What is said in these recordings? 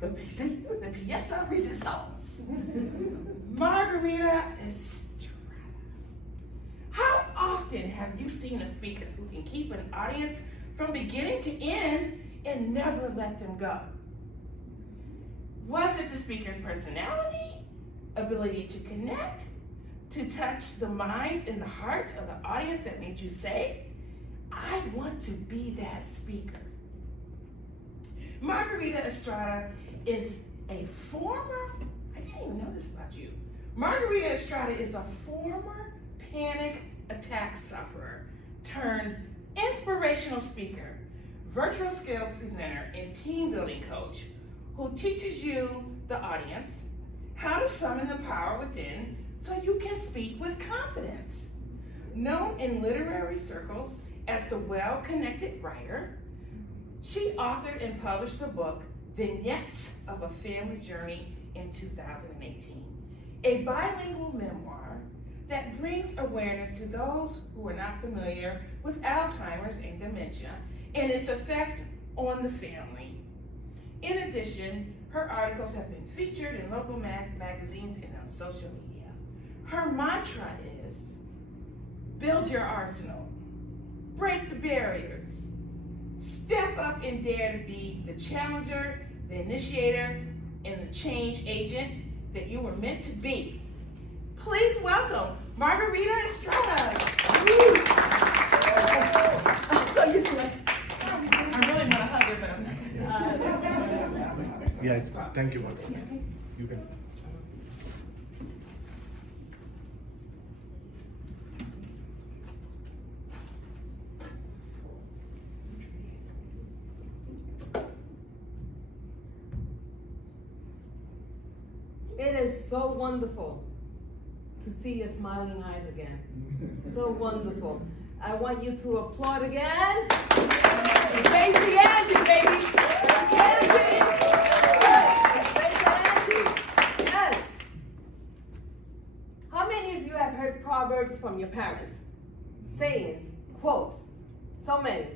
the pièce de resistance, Margarita Estrada. How often have you seen a speaker who can keep an audience from beginning to end and never let them go? Was it the speaker's personality, ability to connect, to touch the minds and the hearts of the audience that made you say, I want to be that speaker? Margarita Estrada is I didn't even know this about you. Margarita Estrada is a former panic attack sufferer turned inspirational speaker, virtual skills presenter, and team building coach who teaches you, the audience, how to summon the power within so you can speak with confidence. Known in literary circles as the well-connected writer, she authored and published the book, Vignettes of a Family Journey in 2018, a bilingual memoir that brings awareness to those who are not familiar with Alzheimer's and dementia and its effect on the family. In addition, her articles have been featured in local magazines and on social media. Her mantra is, build your arsenal, break the barriers, step up and dare to be the challenger, the initiator, and the change agent that you were meant to be. Please welcome Margarita Estrada. I'm so used to it. I really want to hug her, but I'm not going to. Yeah, it's fine. Thank you, Margarita. You can. It is so wonderful to see your smiling eyes again. So wonderful. I want you to applaud again. Face the Angie, baby. Angie. Yes. Face the Angie. Yes. How many of you have heard proverbs from your parents? Sayings, quotes. So many.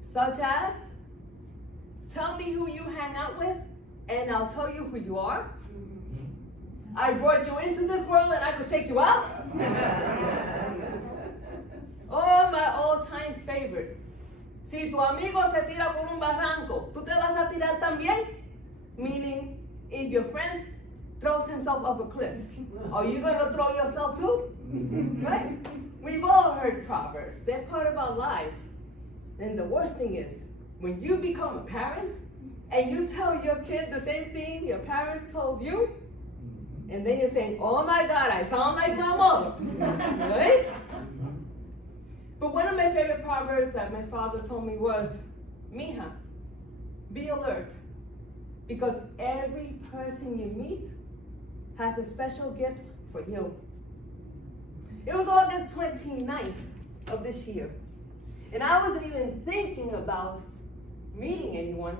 Such as, tell me who you hang out with, and I'll tell you who you are. I brought you into this world and I could take you out. Oh, my all-time favorite. Si tu amigo se tira por un barranco, ¿tú te vas a tirar también? Meaning, if your friend throws himself off a cliff, are you going to throw yourself too? Right? We've all heard proverbs. They're part of our lives. And the worst thing is, when you become a parent and you tell your kid the same thing your parent told you, and then you're saying, oh my God, I sound like my mother, right? But one of my favorite proverbs that my father told me was, Mija, be alert, because every person you meet has a special gift for you. It was August 29th of this year, and I wasn't even thinking about meeting anyone,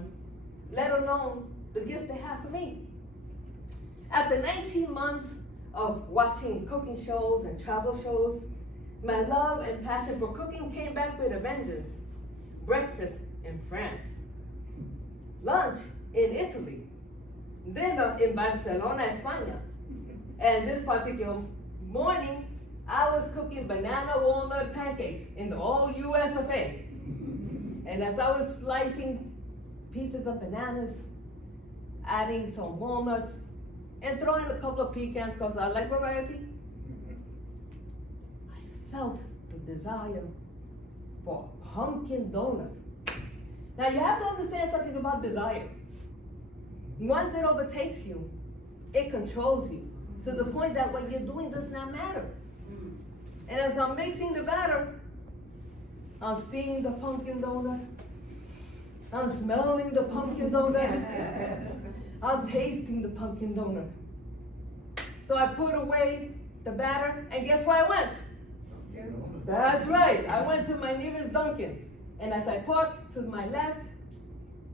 let alone the gift they have for me. After 19 months of watching cooking shows and travel shows, my love and passion for cooking came back with a vengeance. Breakfast in France, lunch in Italy, dinner in Barcelona, España. And this particular morning, I was cooking banana walnut pancakes in the old US of A. And as I was slicing pieces of bananas, adding some walnuts, and throwing a couple of pecans because I like variety, I felt the desire for pumpkin donuts. Now you have to understand something about desire. Once it overtakes you, it controls you to the point that what you're doing does not matter. And as I'm mixing the batter, I'm seeing the pumpkin donut. I'm smelling the pumpkin donut. I'm tasting the pumpkin donut. So I put away the batter, and guess where I went? That's right, I went to my nearest Dunkin'. And as I parked to my left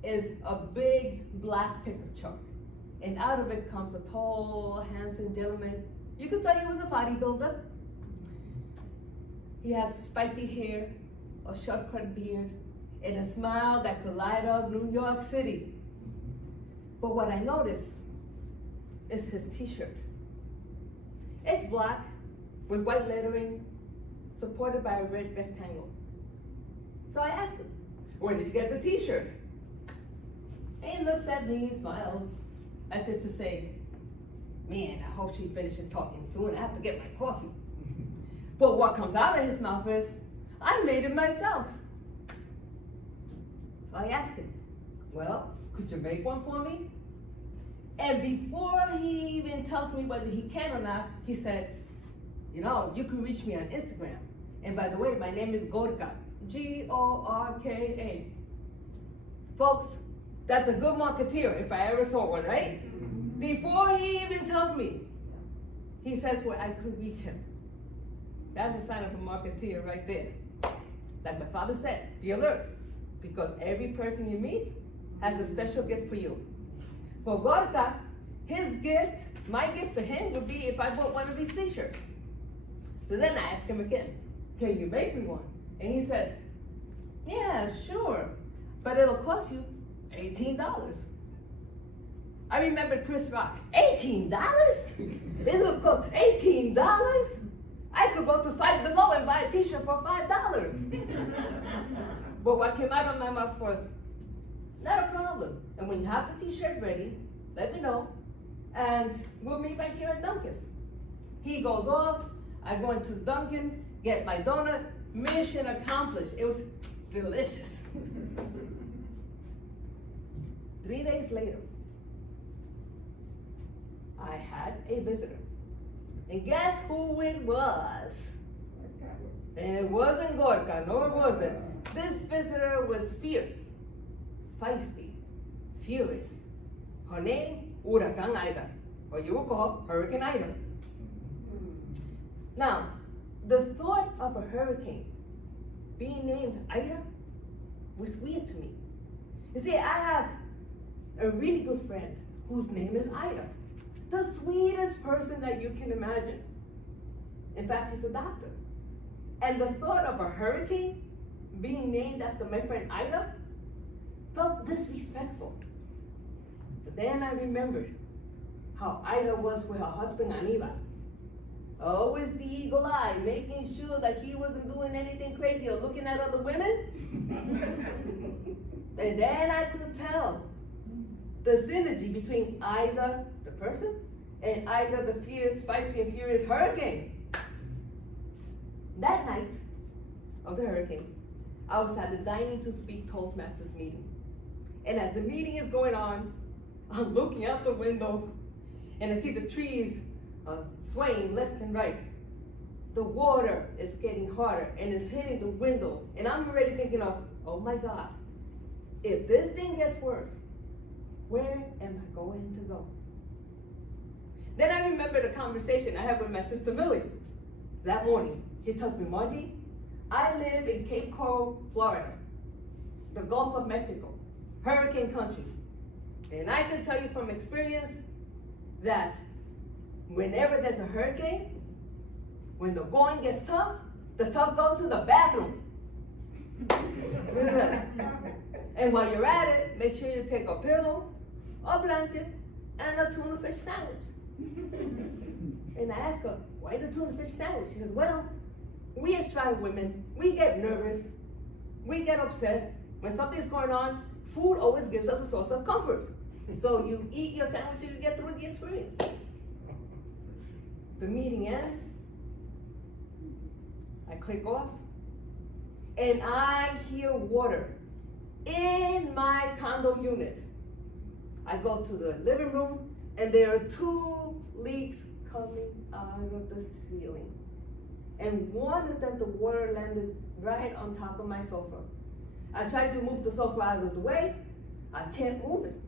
is a big black pickup truck. And out of it comes a tall, handsome gentleman. You could tell he was a bodybuilder. He has spiky hair, a short-cut beard, and a smile that could light up New York City. But what I noticed is his t-shirt. It's black with white lettering, supported by a red rectangle. So I asked him, where did you get the t-shirt? And he looks at me, smiles, as if to say, man, I hope she finishes talking soon. I have to get my coffee. But what comes out of his mouth is, I made it myself. So I asked him, well, could you make one for me? And before he even tells me whether he can or not, he said, you know, you can reach me on Instagram. And by the way, my name is Gorka, Gorka. Folks, that's a good marketeer if I ever saw one, right? Before he even tells me, he says where I could reach him. That's a sign of a marketeer right there. Like my father said, be alert, because every person you meet has a special gift for you. For Gorka, his gift, my gift to him would be if I bought one of these t-shirts. So then I ask him again, can you make me one? And he says, yeah, sure, but it'll cost you $18. I remember Chris Rock, $18? This will cost $18? I could go to Five Below and buy a t-shirt for $5. But what came out of my mouth was, not a problem. And when you have the t-shirt ready, let me know, and we'll meet back here at Dunkin'. He goes off, I go into Dunkin', get my donut, mission accomplished. It was delicious. 3 days later, I had a visitor. And guess who it was? And it wasn't Gorka, no it wasn't. This visitor was fierce, feisty, furious. Her name, Huracán Ida, or you will call Hurricane Ida. Now, the thought of a hurricane being named Ida was weird to me. You see, I have a really good friend whose name is Ida. The sweetest person that you can imagine. In fact, she's a doctor. And the thought of a hurricane being named after my friend Ida felt disrespectful. But then I remembered how Ida was with her husband Aníbal. Always the eagle eye, making sure that he wasn't doing anything crazy or looking at other women. And then I could tell the synergy between Ida, the person, and Ida, the fierce, feisty, and furious hurricane. That night of the hurricane, I was at the Dining to Speak Toastmasters meeting. And as the meeting is going on, I'm looking out the window and I see the trees swaying left and right. The water is getting harder and it's hitting the window. And I'm already thinking of, oh my God, if this thing gets worse, where am I going to go? Then I remember the conversation I had with my sister Millie that morning. She tells me, Margie, I live in Cape Coral, Florida, the Gulf of Mexico, hurricane country. And I can tell you from experience that whenever there's a hurricane, when the going gets tough, the tough go to the bathroom. And while you're at it, make sure you take a pillow, a blanket, and a tuna fish sandwich. And I asked her, why the tuna fish sandwich? She says, well, we as Estrada women, we get nervous, we get upset. When something's going on, food always gives us a source of comfort. So you eat your sandwich and you get through the experience. The meeting ends, I click off, and I hear water in my condo unit. I go to the living room, and there are 2 leaks coming out of the ceiling. And one of them, the water landed right on top of my sofa. I tried to move the sofa out of the way. I can't move it.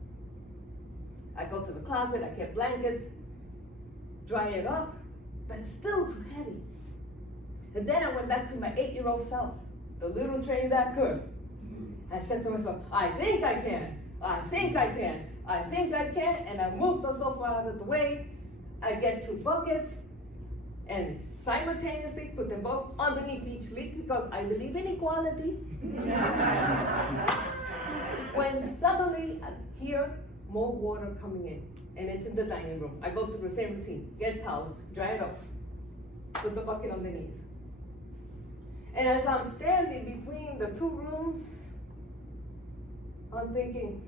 I go to the closet, I get blankets, dry it up, but it's still too heavy. And then I went back to my 8-year-old self, the little train that could. I said to myself, I think I can, I think I can, I think I can, and I moved the sofa out of the way. I get 2 buckets, and simultaneously put them both underneath each leak because I believe in equality. When suddenly I hear more water coming in, and it's in the dining room. I go through the same routine, get towels, dry it up, put the bucket underneath. And as I'm standing between the two rooms, I'm thinking,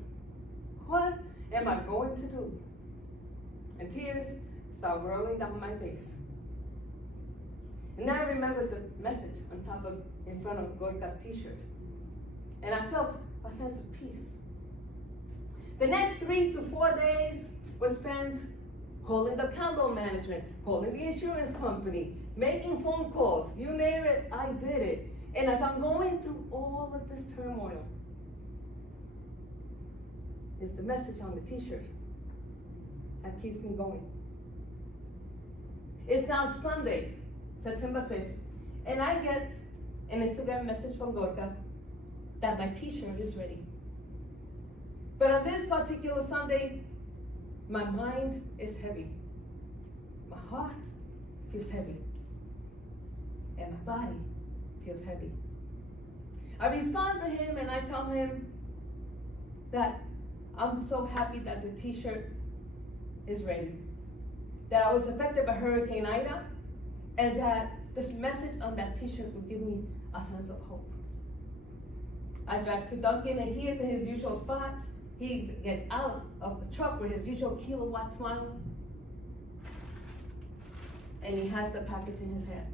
what am I going to do? And tears start rolling down my face. And then I remembered the message in front of Gorka's t-shirt. And I felt a sense of peace. The next 3 to 4 days was spent calling the condo management, calling the insurance company, making phone calls, you name it, I did it. And as I'm going through all of this turmoil, it's the message on the t-shirt that keeps me going. It's now Sunday, September 5th, and I get an Instagram message from Gorka that my t-shirt is ready. But on this particular Sunday, my mind is heavy. My heart feels heavy. And my body feels heavy. I respond to him and I tell him that I'm so happy that the t-shirt is ready. That I was affected by Hurricane Ida, and that this message on that t-shirt will give me a sense of hope. I drive to Duncan and he is in his usual spot. He gets out of the truck with his usual kilowatt smile, and he has the package in his hand.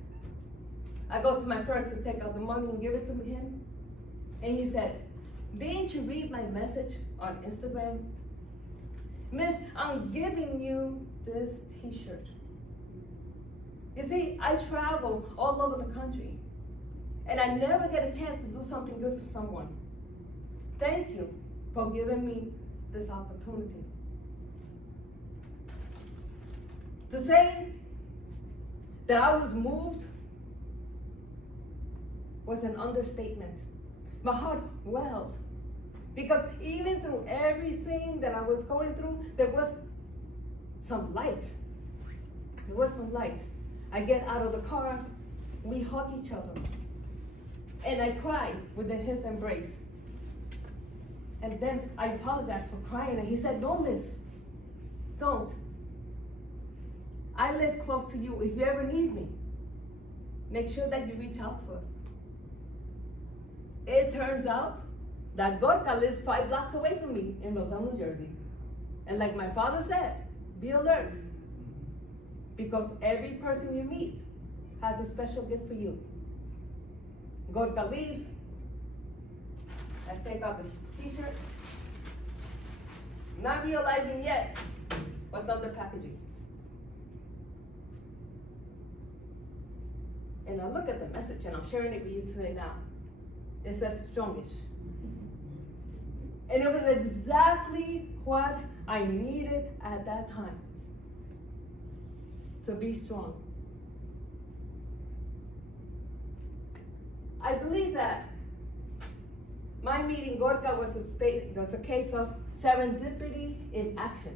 I go to my purse to take out the money and give it to him, and he said, "Didn't you read my message on Instagram? Miss, I'm giving you this t-shirt. You see, I travel all over the country, and I never get a chance to do something good for someone. Thank you for giving me this opportunity." To say that I was moved was an understatement. My heart welled, because even through everything that I was going through, there was some light. There was some light. I get out of the car, we hug each other, and I cry within his embrace. And then I apologized for crying, and he said, "No, miss, don't. I live close to you. If you ever need me, make sure that you reach out to us." It turns out that Gorka lives 5 blocks away from me in Roselle, New Jersey. And like my father said, be alert, because every person you meet has a special gift for you. Gorka leaves. I take out the t-shirt, not realizing yet what's on the packaging. And I look at the message, and I'm sharing it with you today now. It says Strongish. And it was exactly what I needed at that time, to be strong. I believe that my meeting Gorka was a case of serendipity in action.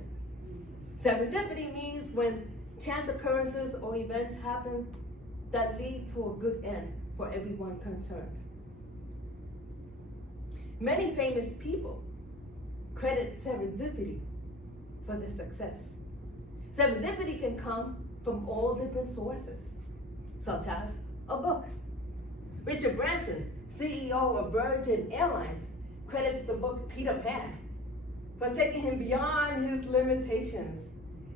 Serendipity means when chance occurrences or events happen that lead to a good end for everyone concerned. Many famous people credit serendipity for their success. Serendipity can come from all different sources, such as a book. Richard Branson, CEO of Virgin Airlines, credits the book Peter Pan for taking him beyond his limitations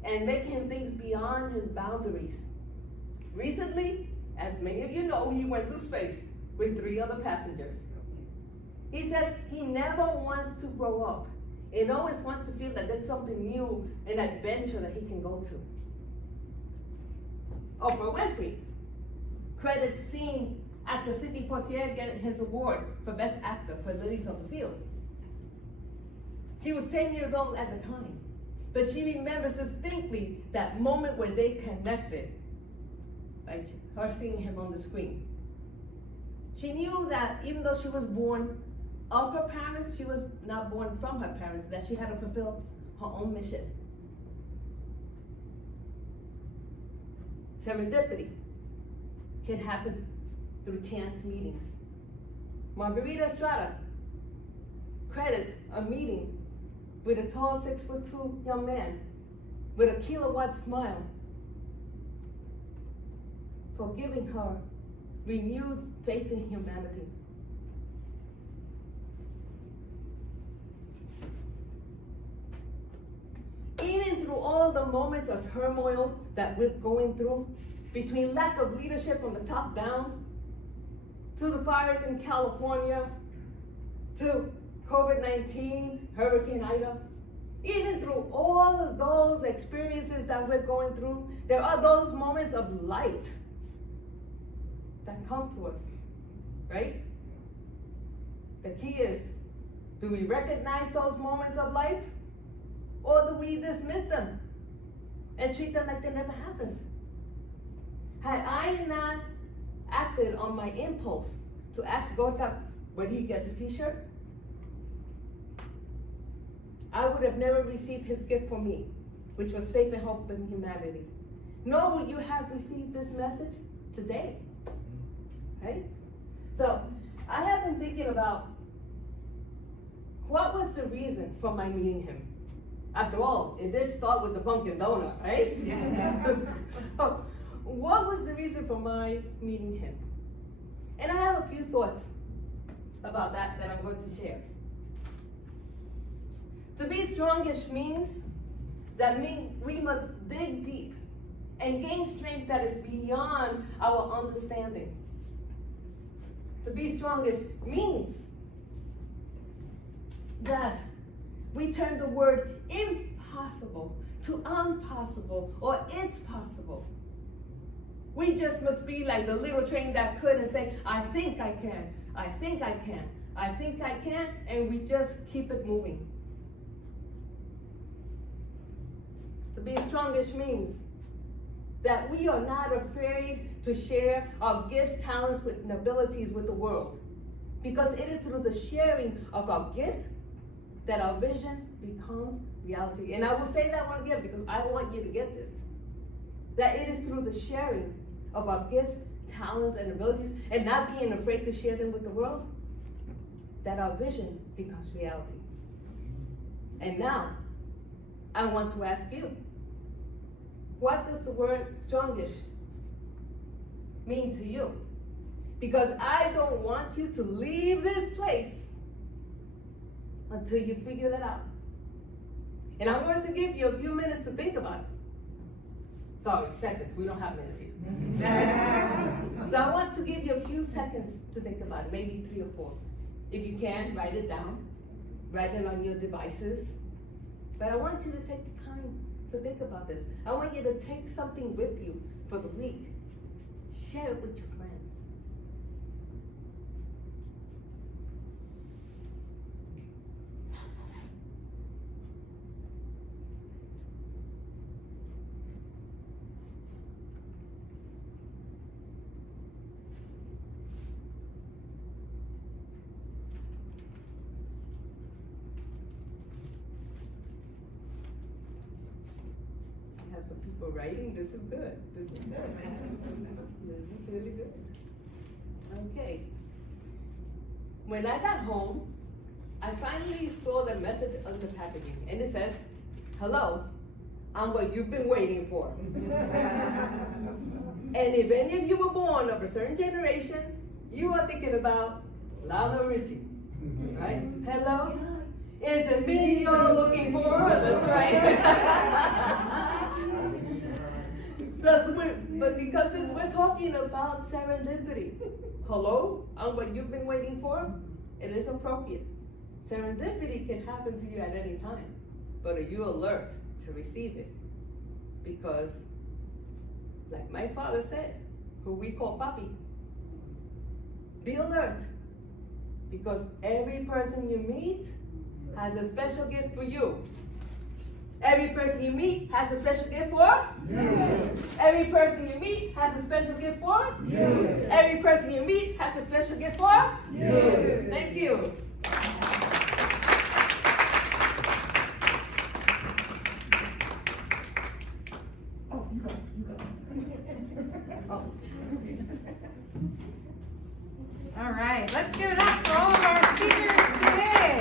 and making him think beyond his boundaries. Recently, as many of you know, he went to space with 3 other passengers. He says he never wants to grow up and always wants to feel that there's something new, an adventure that he can go to. Oprah Winfrey credits seeing actor Sidney Poitier get his award for Best Actor for Lilies of the Field. She was 10 years old at the time, but she remembers distinctly that moment where they connected, like her seeing him on the screen. She knew that even though she was born of her parents, she was not born from her parents, that she had to fulfill her own mission. Serendipity can happen through chance meetings. Margarita Estrada credits a meeting with a tall 6'2" young man with a kilowatt smile for giving her renewed faith in humanity. Even through all the moments of turmoil that we're going through, between lack of leadership from the top down, to the fires in California, to COVID-19, Hurricane Ida, even through all of those experiences that we're going through, there are those moments of light that come to us, right? The key is, do we recognize those moments of light? Or do we dismiss them and treat them like they never happened? Had I not acted on my impulse to ask Gota when he gets a t-shirt, I would have never received his gift for me, which was faith and hope in humanity. Nor would you have received this message today, right? So I have been thinking about what was the reason for my meeting him. After all, it did start with the pumpkin donut, right? Yeah. So, what was the reason for my meeting him? And I have a few thoughts about that I'm going to share. To be strongish means that we must dig deep and gain strength that is beyond our understanding. To be strongish means that we turn the word impossible to impossible, or it's possible. We just must be like the little train that could and say, I think I can, I think I can, I think I can, and we just keep it moving. To be strongish means that we are not afraid to share our gifts, talents, and abilities with the world. Because it is through the sharing of our gift that our vision becomes reality. And I will say that one again because I want you to get this. That it is through the sharing of our gifts, talents, and abilities, and not being afraid to share them with the world, that our vision becomes reality. And now, I want to ask you, what does the word strongish mean to you? Because I don't want you to leave this place until you figure that out. And I'm going to give you a few minutes to think about it. Sorry, seconds. We don't have minutes here. So I want to give you a few seconds to think about it, maybe 3 or 4. If you can, write it down. Write it on your devices. But I want you to take the time to think about this. I want you to take something with you for the week. Share it with your friends. Some people writing. This is good. This is good. This is really good. Okay. When I got home, I finally saw the message on the packaging, and it says, "Hello, I'm what you've been waiting for." And if any of you were born of a certain generation, you are thinking about Lionel Richie, right? Hello, is it me you're looking for? That's right. But because we're talking about serendipity, hello, I'm what you've been waiting for, it is appropriate. Serendipity can happen to you at any time, but are you alert to receive it? Because, like my father said, who we call Papi, be alert, because every person you meet has a special gift for you. Every person you meet has a special gift for? Yes. Every person you meet has a special gift for? Yes. Every person you meet has a special gift for? Yes. Thank you. Oh, you go. Oh. All right, let's give it up for all of our speakers today.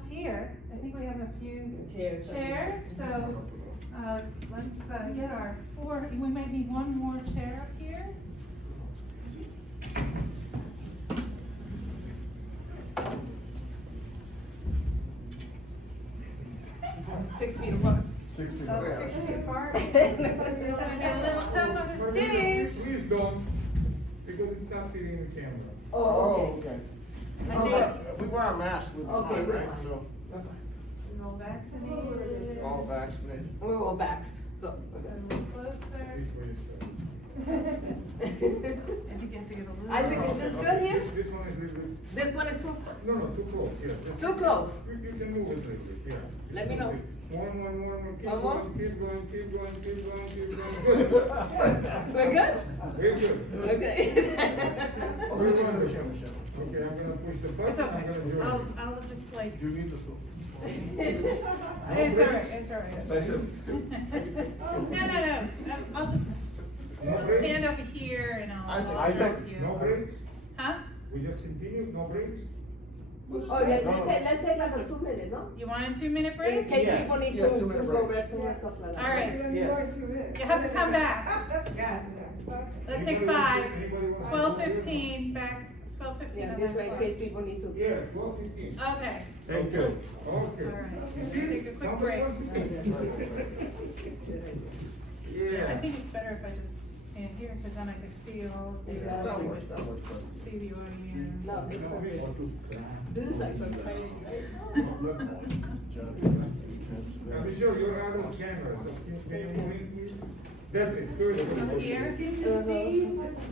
up here, I think we have a few Chairs. chairs, so, let's, get our four, we might need one more chair up here. 6 feet apart. 6 feet. Oh, 6 feet apart. It's gonna be a little tough on the stage. Please don't, because it's not fitting in the camera. Oh, okay. We wear a mask with the Okay, time, we're right? fine. So, We're all vaccinated. all vaccinated. We're all vaxxed, so. A little closer. Please for yourself. And you have to get a little. Isaac, is this good here? This one is little bit, This one is too, no, too close, yeah. just- too close. You can move it a little bit, yeah. Let me know. One, keep One more? going, keep going. We're good? Very good. Okay. Okay, I'm gonna push the button, It's I'm okay, gonna do it. I'll just like, You need the soup. it's all right. No, I'll just No breaks? stand over here and I'll Isaac, address you. No breaks? Huh? We just continue, no breaks? Oh, let's take like a 2 minute, no? You want a 2-minute In break? case Yeah. people need Yeah, to 2-minute go break. restroom and stuff like that. All right, you have to come back. Let's take Anybody 5, wants- 12:15, back, 12:15. Yeah, on this that way in clock. case people need to. Yeah, 12:15. Okay, Thank you. Okay. all right. You see, Take a quick somebody break. wants to eat. I Yeah. think it's better if I just stand here, because then I can see all, Yeah. That works, that works. see the audience. No, it's perfect. This is like so exciting, right? I'm sure you're out of camera, so can you move? That's it, good. Over here?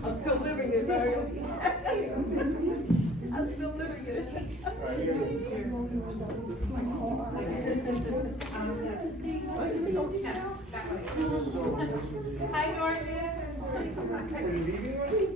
I'm still living it, sorry. I'm still living it. Alright, yeah. Hi, Georgia. Are you leaving already?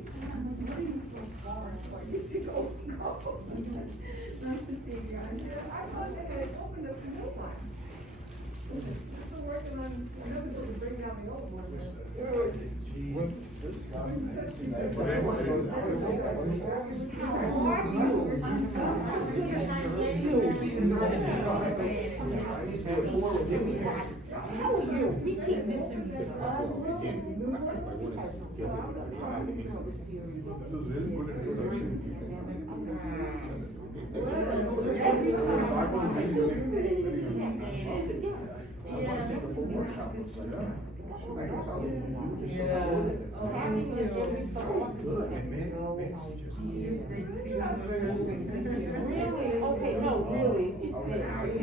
Really? Okay, no, really, it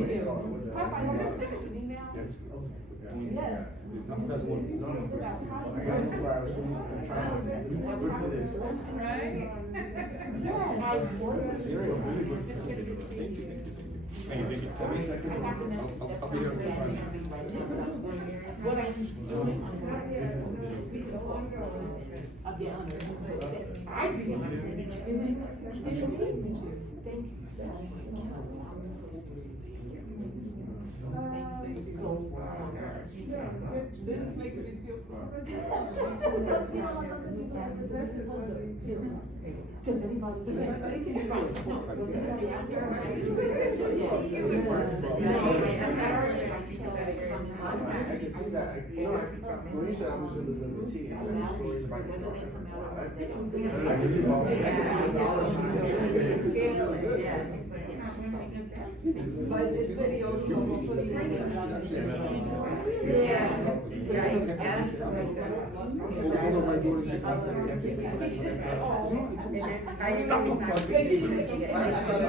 did. Yes. Right? This makes me feel proud. I can see that. You know, when you said I was in the tea, I was stories about your daughter. I can see the dollar signs. Really good. But it's video, so hopefully you can get it out Stop talking about it. there.